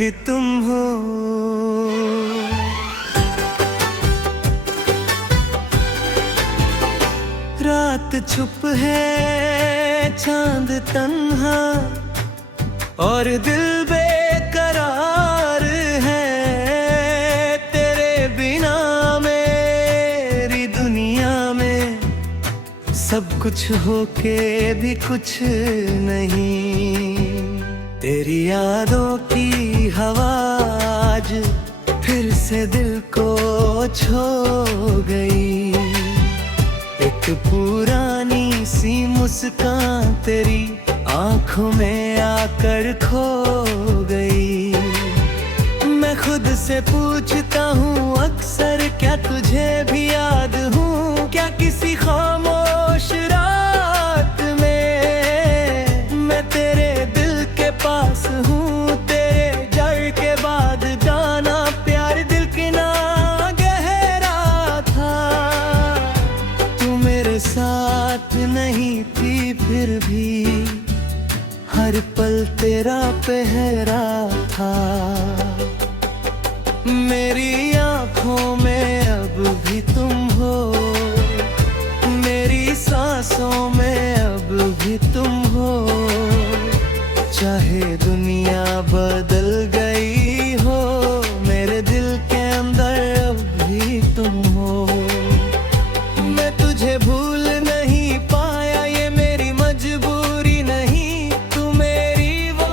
भी तुम हो। रात चुप है, चांद तन्हा और दिल बेकरार है। तेरे बिना मेरी दुनिया में सब कुछ होके भी कुछ नहीं। तेरी यादों की हवा आज फिर से दिल को छू गई। एक पुरानी सी मुस्कान तेरी आंखों में आकर खो गई। मैं खुद से पूछता हूँ अक्सर, क्या तुझे भी याद हूँ क्या किसी खामोश रात में। मैं तेरे दिल के पास हूँ, तेरे जड़ के बाद जाना प्यार दिल की ना गहरा था। तू मेरे साथ नहीं थी फिर भी हर पल तेरा पहरा था। मेरी आँखों में अब भी तुम हो, मेरी सांसों में अब भी तुम हो। चाहे दुनिया बदल गई हो, मेरे दिल के अंदर अब भी तुम हो। मैं तुझे भूल नहीं पाया, ये मेरी मजबूरी नहीं। तू मेरी वो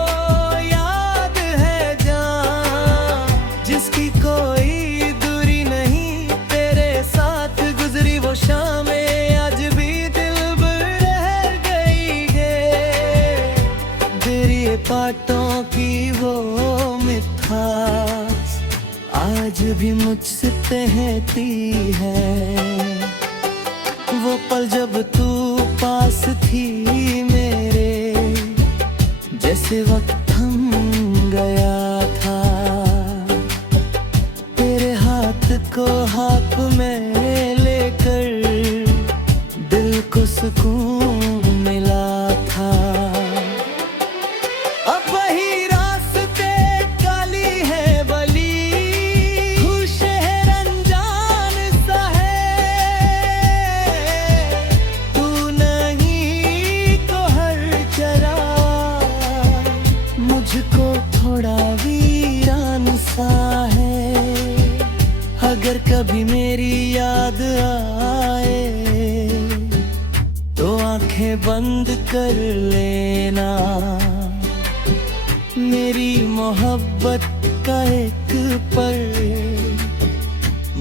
याद है जान, जिसकी कोई दूरी नहीं। तेरे साथ गुजरी वो शामें आज भी दिल में रह गई है। तेरी बातों की वो मिठास आज भी मुझसे बहती है। वो पल जब तू पास थी मेरे, जैसे वक्त थम गया था। तेरे हाथ को हाथ में लेकर दिल को सुकून मिला था। अब वही रास्ते काली है बली, शहर अनजान सा है। तू नहीं तो हर जरा मुझको थोड़ा वीरान सा है। अगर कभी मेरी याद आए तो आंखें बंद कर लेना। मेरी मोहब्बत का एक पल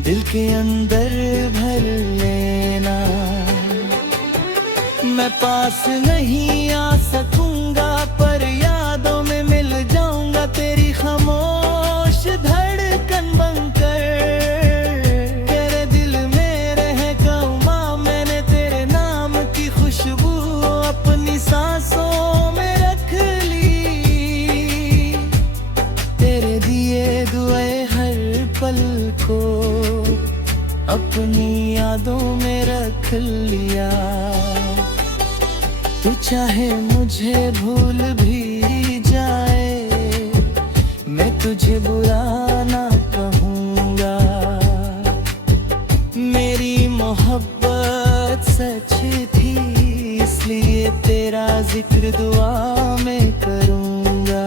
दिल के अंदर भर लेना। मैं पास नहीं आ सकूंगा पर यादों में मिल जाऊंगा तेरी खामोश धड़कन बनकर। तेरे दिल में रह गऊंगा मैंने, तेरे नाम की खुशबू अपनी सांसों में रख ली। तेरे दिए दुए हर पल को अपनी यादों में रख लिया। तू चाहे मुझे भूल भी जाए, मैं तुझे बुरा ना कहूँगा। मेरी मोहब्बत सच थी इसलिए तेरा जिक्र दुआ में करूँगा।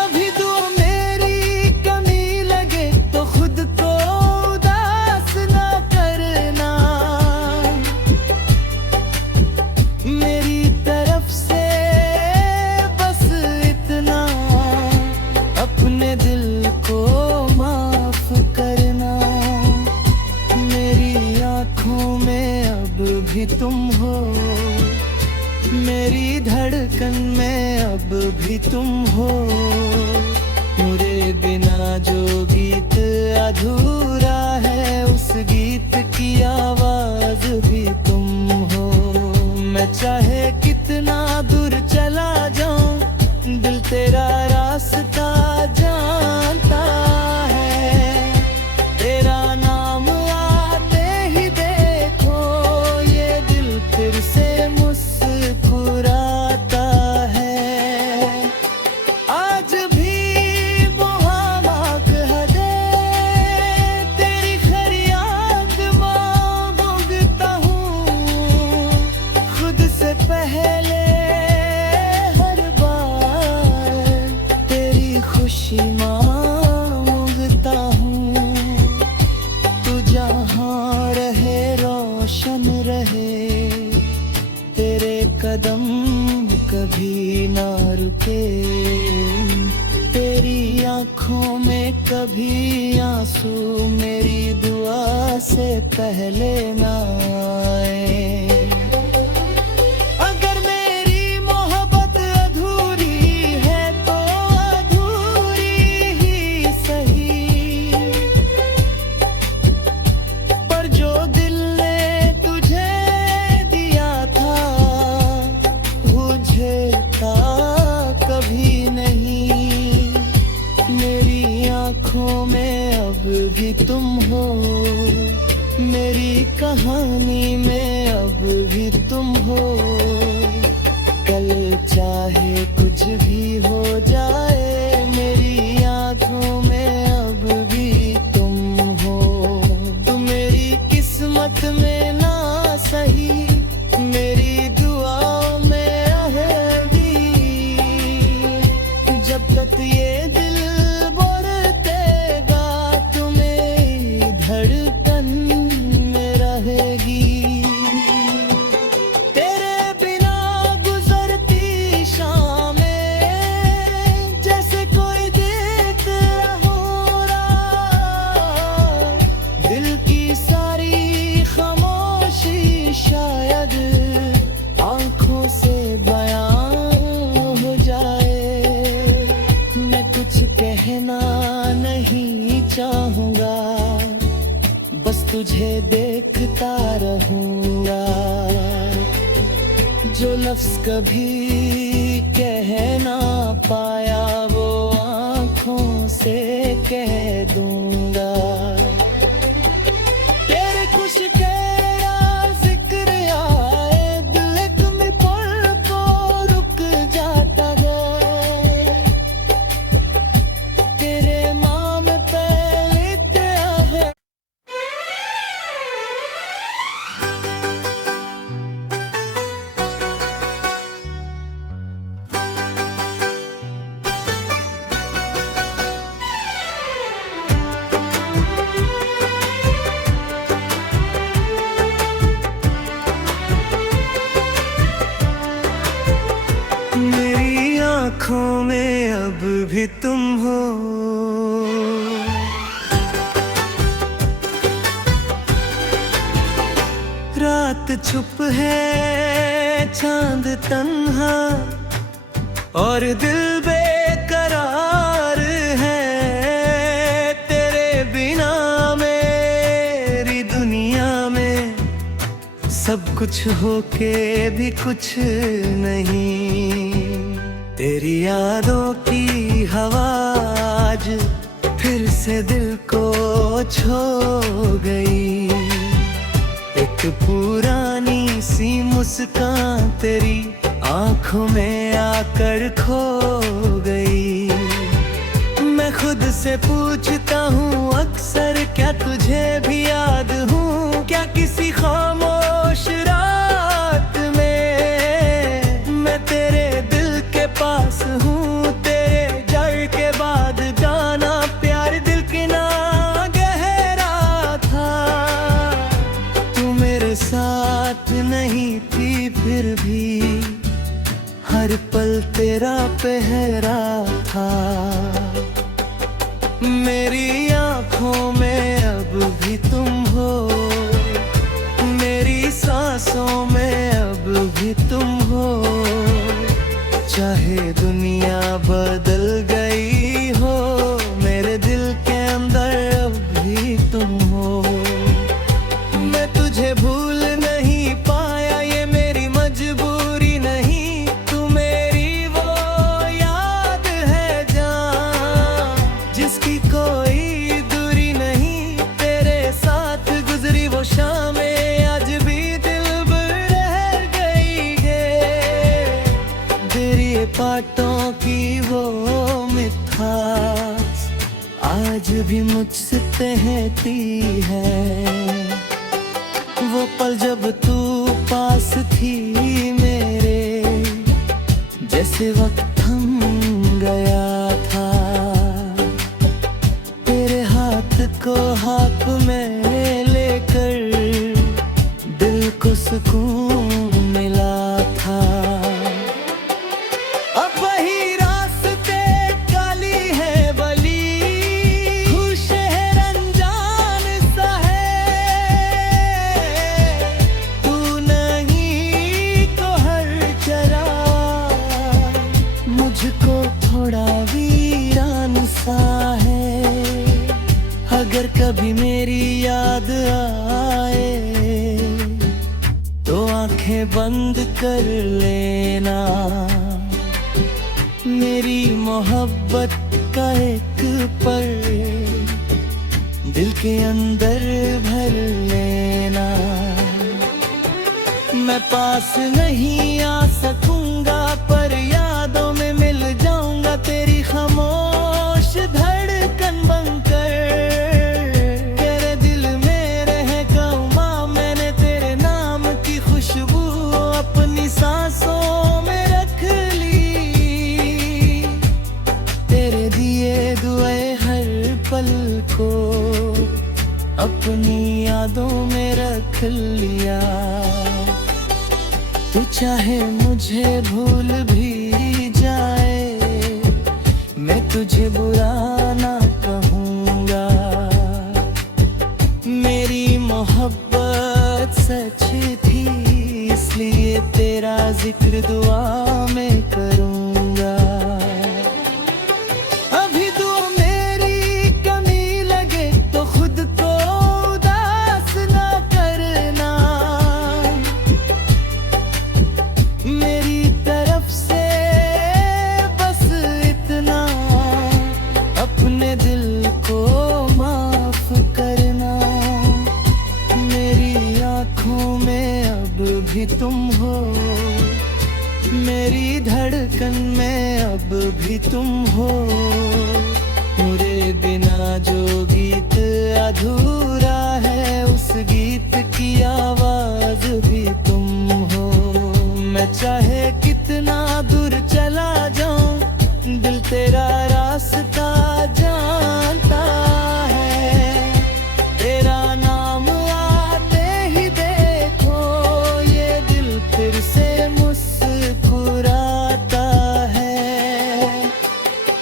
अभी दुआ मेरी कमी लगे तो खुद को उदास ना करना। मेरी तरफ से बस इतना, अपने दिल को माफ करना। मेरी आँखों में अब भी तुम हो, मेरी धड़कन में अब भी तुम हो। मेरे बिना जो गीत अधूरा है उस गीत की आवाज भी तुम हो। मैं चाहे कितना दूर चला जाऊं, दिल तेरा रास्ता जानता है। तेरा नाम आते ही देखो ये दिल फिर से मुस्कुराता है। आज के। तेरी आंखों में कभी आंसू मेरी दुआ से पहले ना आए। अगर मेरी मोहब्बत अधूरी है तो अधूरी ही सही, पर जो दिल ने तुझे दिया था बुझता कभी नहीं। मेरी आंखों में अब भी तुम हो, मेरी कहानी में अब भी तुम हो। कल चाहे कुछ भी हो जाए, मेरी आंखों में अब भी तुम हो। तुम मेरी किस्मत में ना सही, मेरी दुआओं में रहेगी। जब तक ये दिल बढ़तेगा, तुम्हें धड़कन में रहेगी। तेरे बिना गुजरती शामें जैसे कोई देख रहा रहा। दिल की सारी खामोशी शायद आंखों से बयां हो जाए। मैं कुछ कहना नहीं चाहूँगा, बस तुझे देखता रहूँगा। जो लफ्ज़ कभी कह ना पाया वो आँखों से कह दूँगा। तेरे खुश के जिक्र आए, दिल एक में पल को रुक जाता है। तेरे नाम पे लिखा है। मेरी आँखों में अब भी तुम हो, रात चुप है चांद तन्हा और दिल बेकरार है। तेरे बिना मेरी दुनिया में सब कुछ होके भी कुछ नहीं। तेरी यादों की हवा आज फिर से दिल को छू गई। एक पुरानी सी मुस्कान तेरी आंखों में आकर खो गई। मैं खुद से पूछता हूँ अक्सर, क्या तुझे भी याद हूँ क्या किसी खामोश रात में। मैं तेरे दिल के पास हूँ, तेरे जड़ के बाद जाना प्यार दिल की ना गहरा था। तू मेरे साथ नहीं थी फिर भी हर पल तेरा पहरा था। मेरी आँखों में अब भी तुम हो, मेरी सांसों में अब भी तुम हो। चाहे दुनिया बदल गई हो, मेरे दिल के अंदर अब भी तुम हो। मैं तुझे भूल नहीं पाया, ये मेरी मजबूरी नहीं। तू मेरी वो याद है जान, जिसकी कोई दूरी नहीं। तेरे साथ गुजरी वो शामें आज भी दिल में रह गई है। तेरी बातों की वो मिठास आज भी मुझसे कहती है। वो पल जब तू पास थी मेरे, जैसे वक्त थम गया था। तेरे हाथ को हाथ में लेकर दिल को सुकून मिला था। अब वही कभी मेरी याद आए तो आंखें बंद कर लेना। मेरी मोहब्बत का एक पल दिल के अंदर भर लेना। मैं पास नहीं आ सकूंगा पर यादों में मिल जाऊंगा तेरी खामोश धड़कन बनकर। तेरे दिल में रह गवा मैंने तेरे नाम की खुशबू अपनी सांसों में रख ली। तेरे दिए दुए हर पल को अपनी यादों में रख लिया। तू चाहे मुझे भूल भी जाए मैं तुझे बुरा ना कहूँगा। मेरी मोहब्बत सच थी इसलिए तेरा जिक्र दुआ में करूँगा। अभी दुआ मेरी कमी लगे तो खुद को उदास ना करना। मेरी तरफ से बस इतना अपने दिल को माफ करना। मेरी आँखों में अब भी तुम हो, मेरी धड़कन में अब भी तुम हो। मेरे बिना जो गीत अधूरा है उस गीत की आवाज भी तुम हो। मैं चाहे कितना दूर चला जाऊं दिल तेरा रास्ता जानता है। तेरा नाम आते ही देखो ये दिल फिर से मुस्कुराता है।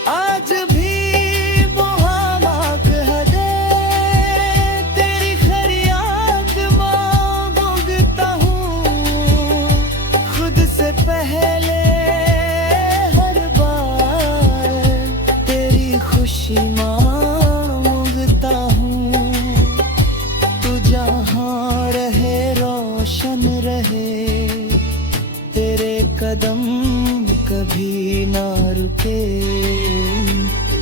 आज भी मुहामाक हदे तेरी फरियाद मांगता हूँ। खुद से पहले हर बार तेरी खुशी मांगता हूँ। तू जहाँ रहे रोशन रहे तेरे कदम कभी ना रुके।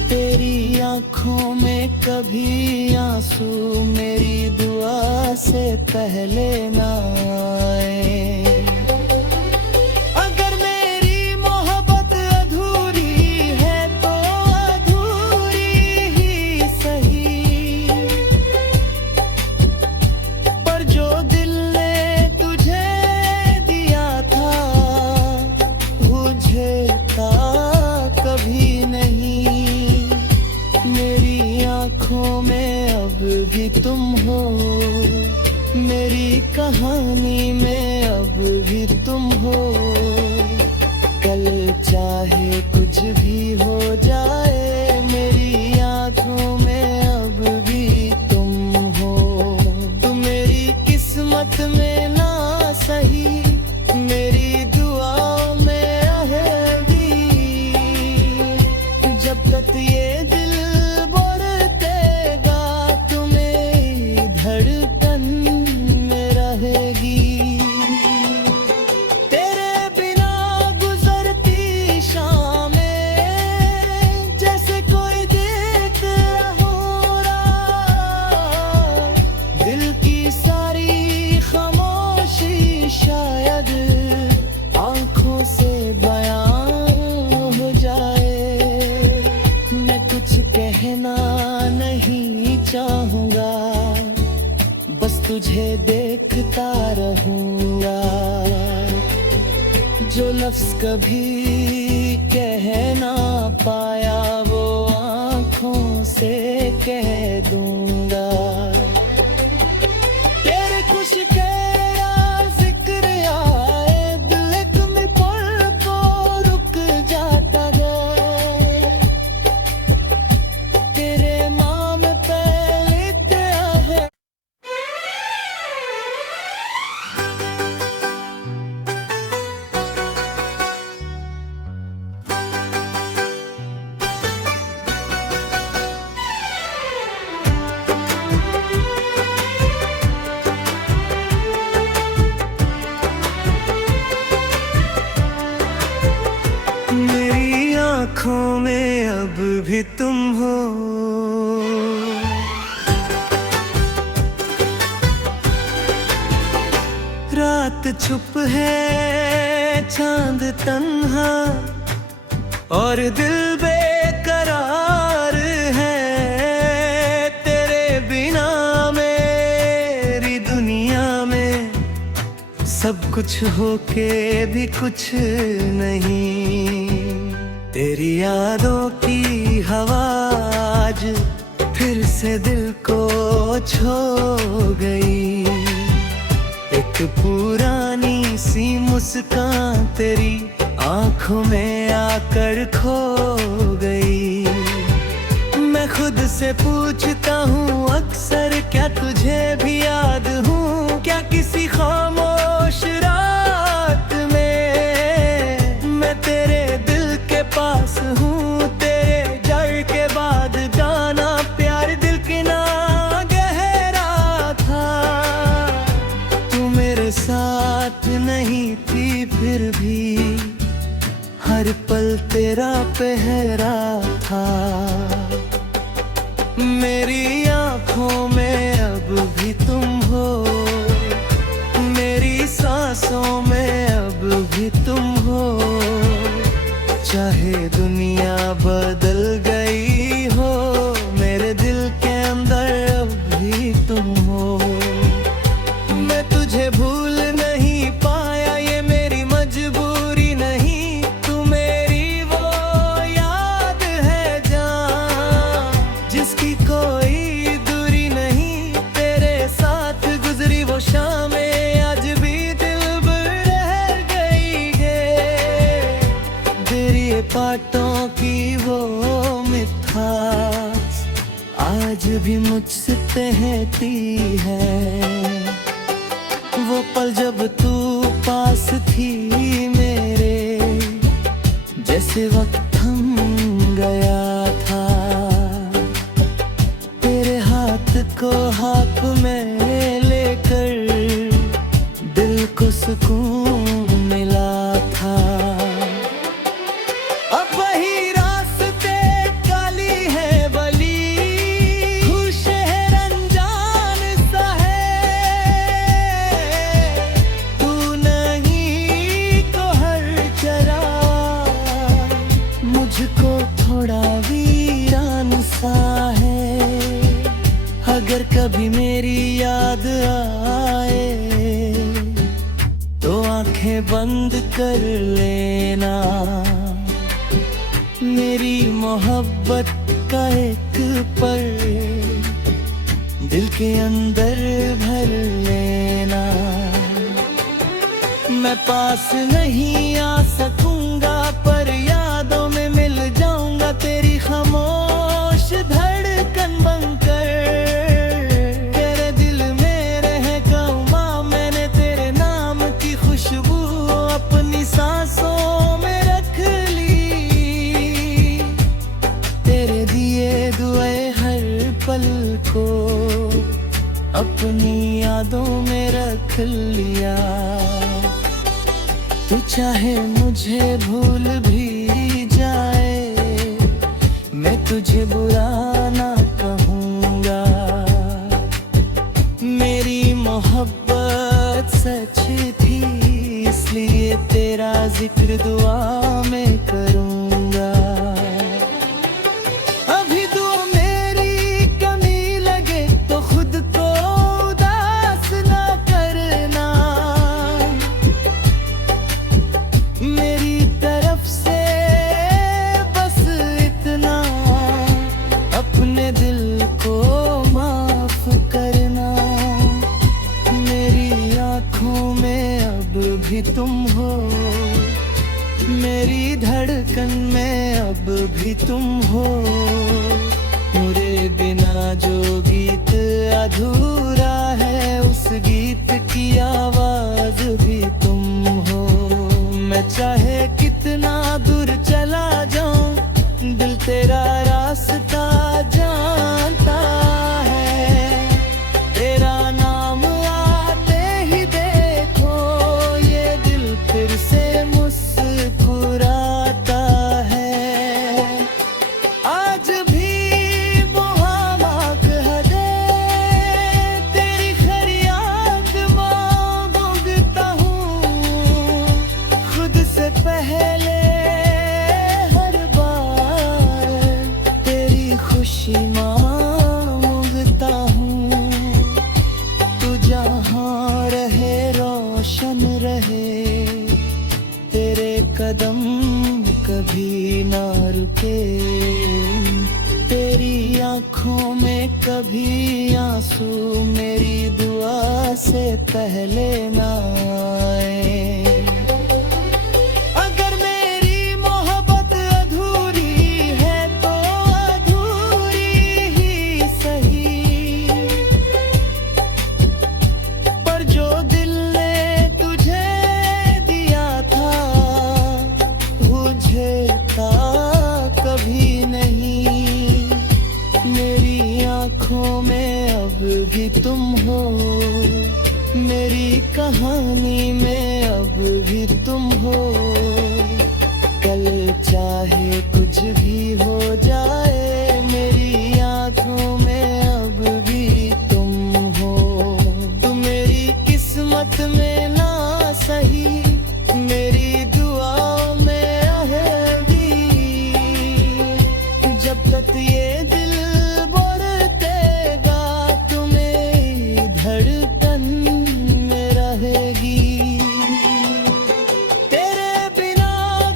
तेरी आँखों में कभी आंसू मेरी दुआ से पहले ना आए। अगर मेरी मोहब्बत अधूरी है तो अधूरी ही सही, पर जो दिल ने तुझे दिया था बुझता कभी नहीं। मेरी आँखों में अब भी तुम हो, मेरी कहानी में अब भी तुम हो। कल चाहे कुछ भी हो जाए मेरी आँखों में अब भी तुम हो। तुम मेरी किस्मत में ना सही मेरी दुआ में रहेगी। जब तक ये दिल बरतेगा तू मेरी धड़कन में रहेगी। तेरे बिना गुजरती शामें जैसे कोई देख रहा। दिल की सारी खामोशी शायद आँखों से बयां हो जाए। मैं कुछ कहना नहीं चाहूँगा बस तुझे देखता रहूँगा। जो लफ्ज़ कभी कह ना पाया वो आँखों से कह दूँगा। तेरे खुश तेरा जिक्र आए दिल एक में पल को रुक जाता है। तेरे नाम पे लिखा है। भी तुम हो। रात चुप है, चांद तन्हा और दिल बेकरार है। तेरे बिना मेरी दुनिया में सब कुछ होके भी कुछ नहीं। तेरी यादों की हवा आज फिर से दिल को छू गई। एक पुरानी सी मुस्कान तेरी आंखों में आकर खो गई। मैं खुद से पूछता हूँ अक्सर, क्या तुझे भी याद हूँ क्या किसी खामोश रात में। मैं तेरे दिल के पास हूँ, तेरे डर के बाद जाना प्यार दिल की ना गहरा था। तू मेरे साथ नहीं थी फिर भी हर पल तेरा पहरा था। मेरी आँखों में अब भी तुम हो, मेरी सांसों में अब भी तुम हो। चाहे दुनिया बदल गई हो, मेरे दिल के अंदर अब भी तुम हो। मैं तुझे भूल नहीं पाया, ये मेरी मजबूरी नहीं। तू मेरी वो याद है जान, जिसकी कोई दूरी नहीं। तेरे साथ गुजरी वो शामें आज भी दिल में रह गई है। तेरी बातों की वो मिठास आज भी मुझसे कहती है। वो पल जब तू पास थी मेरे, जैसे वक्त थम गया था। तेरे हाथ को हाथ में लेकर दिल को सुकून मिला था। अब वही रास्ते काली है बली, शहर अनजान सा है। तू नहीं तो हर चरा मुझको थोड़ा वीरान सा है। अगर कभी मेरी याद आए तो आंखें बंद कर लेना। मेरी मोहब्बत का एक पल दिल के अंदर भर लेना। मैं पास नहीं आ सकूंगा पर यादों में मिल जाऊंगा तेरी खामोश धड़कन बनकर। तेरे दिल में रह गऊंगा मैंने, तेरे नाम की खुशबू अपनी सांसों में रख ली। तेरे दिए दुए हर पल को अपनी यादों में रख लिया। तू चाहे मुझे भूल भी जाए, मैं तुझे बुरा ना कहूँगा। मेरी मोहब्बत सच थी इसलिए तेरा जिक्र दुआ में करूँगा। अभी दुआ मेरी कमी लगे तो खुद को उदास ना करना। मेरी तरफ से बस इतना, अपने दिल को माफ करना। मेरी आँखों में अब भी तुम हो, मेरी धड़कन में अब भी तुम हो। मेरे बिना जो गीत अधूरा है उस गीत की आवाज भी तुम हो। मैं चाहे कितना दूर चला जाऊं, दिल तेरा रास्ता जानता है। तेरा नाम आते ही देखो ये दिल फिर से मुस्कुराता है। आज के। तेरी आँखों में कभी आंसू मेरी दुआ से पहले ना आए। अगर मेरी मोहब्बत अधूरी है तो अधूरी ही सही, पर जो दिल ने तुझे दिया था बुझता कभी नहीं। मेरी आँखों में अब भी तुम हो, मेरी कहानी में अब भी तुम हो। कल चाहे कुछ भी हो जाए, मेरी आँखों में अब भी तुम हो। तुम मेरी किस्मत में ना सही, मेरी दुआ में रहेगी। जब तक ये दिल बढ़तेगा, तू मेरी धड़कन में रहेगी। तेरे बिना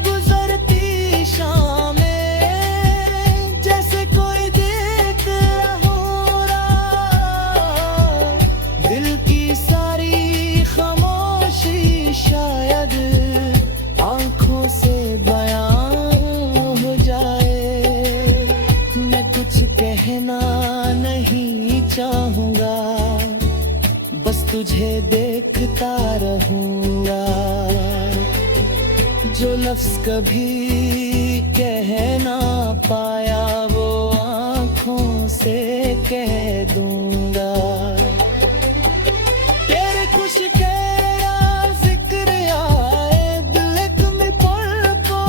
गुजरती शामें जैसे कोई देख रहा। दिल की सारी खामोशी शायद आँखों से बयां हो जाए। मैं कुछ कहना नहीं चाहूँगा, बस तुझे देखता रहूँगा। जो लफ्ज़ कभी कह ना पाया वो आँखों से कह दूँगा। तेरे खुश के जिक्र आए, दिल एक में पल को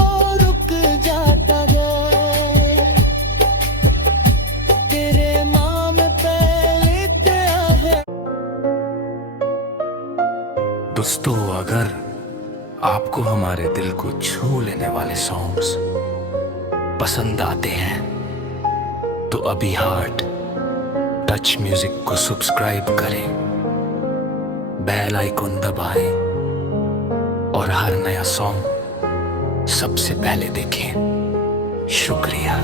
रुक जाता है। तेरे नाम पे लिखा है। दोस्तों, अगर आपको हमारे दिल को छू लेने वाले सॉन्ग्स पसंद आते हैं तो अभी हार्ट टच म्यूजिक को सब्सक्राइब करें, बेल आइकन दबाएं और हर नया सॉन्ग सबसे पहले देखें। शुक्रिया।